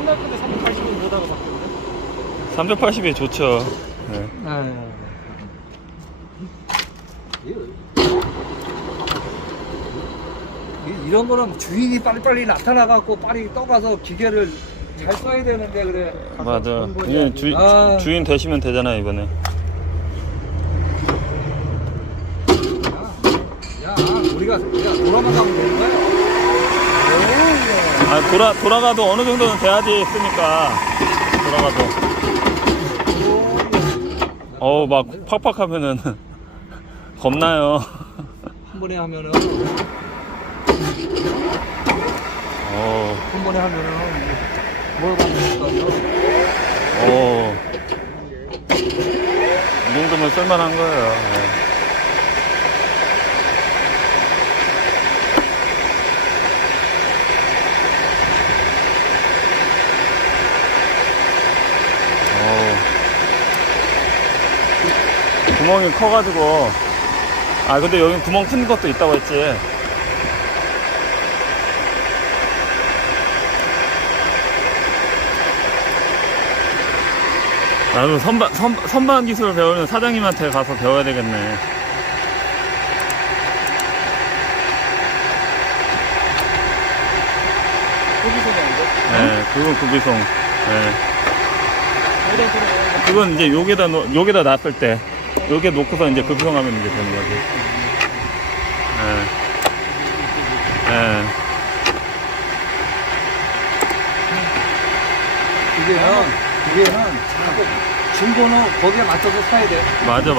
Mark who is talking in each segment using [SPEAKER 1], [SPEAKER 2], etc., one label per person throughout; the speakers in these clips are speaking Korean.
[SPEAKER 1] 옛날 건데 380원 못하고 샀거든요.
[SPEAKER 2] 380이 좋죠. 네.
[SPEAKER 3] 이런 거는 주인이 빨리빨리 나타나갖고 빨리 떠가서 기계를 잘 써야 되는데 그래.
[SPEAKER 2] 맞아. 이게 주인 되시면 되잖아요, 이번에.
[SPEAKER 3] 야, 우리가 돌아만 가면 되는 거야?
[SPEAKER 2] 아, 돌아가도 어느 정도는 돼야지 쓰니까. 돌아가도. 어우, 막 팍팍 하면은 겁나요.
[SPEAKER 3] 한 번에 하면은
[SPEAKER 2] 어,
[SPEAKER 3] 한 번에 하면은 뭘 받는 거야?
[SPEAKER 2] 오. 이 정도면 쓸만한 거예요. 네. 구멍이 커가지고. 아, 근데 여기 구멍 큰 것도 있다고 했지. 나도 선반 기술을 배우는 사장님한테 가서 배워야 되겠네. 네, 그건 구비송. 네. 그건 이제 여기다 놨을 때, 여기에 놓고서 이제 급송하면 이제 되는 거지. 네. 네.
[SPEAKER 3] 기계는 중고는 거기에 맞춰서 사야 돼.
[SPEAKER 2] 맞아.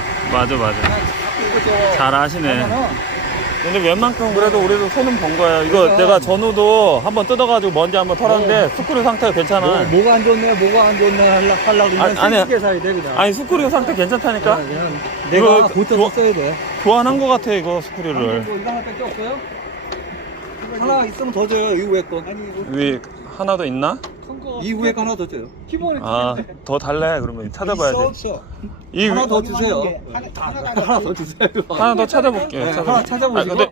[SPEAKER 2] 잘 아시네. 근데 웬만큼 그래도 우리도 손은 본 거야. 이거
[SPEAKER 3] 그러니까.
[SPEAKER 2] 내가 전후도 한번 뜯어가지고 먼지 한번 털었는데 스크류 상태가 괜찮아.
[SPEAKER 3] 뭐가 안 좋네 하려고 그러면
[SPEAKER 2] 아니,
[SPEAKER 3] 세게 사야 돼 그냥.
[SPEAKER 2] 아니 스크류 상태 괜찮다니까?
[SPEAKER 3] 그냥
[SPEAKER 2] 이거
[SPEAKER 3] 내가 고쳐서 써야 돼.
[SPEAKER 2] 교환한 거 같아 이거 스크류를.
[SPEAKER 3] 이거 하나밖에 없어요? 하나 있으면 더 줘요. 이후에 거.
[SPEAKER 2] 위 하나 더 있나?
[SPEAKER 3] 이후에 거 하나 더 줘요.
[SPEAKER 1] 기본이
[SPEAKER 2] 아, 더 달래 그러면 찾아봐야 돼.
[SPEAKER 3] 없어.
[SPEAKER 2] 이
[SPEAKER 3] 하나
[SPEAKER 2] 위-
[SPEAKER 3] 더 주세요.
[SPEAKER 1] 하나
[SPEAKER 3] 하나 더 주세요.
[SPEAKER 2] 하나 더 찾아볼게.
[SPEAKER 3] 네, 하나 찾아보시고.
[SPEAKER 2] 아, 근데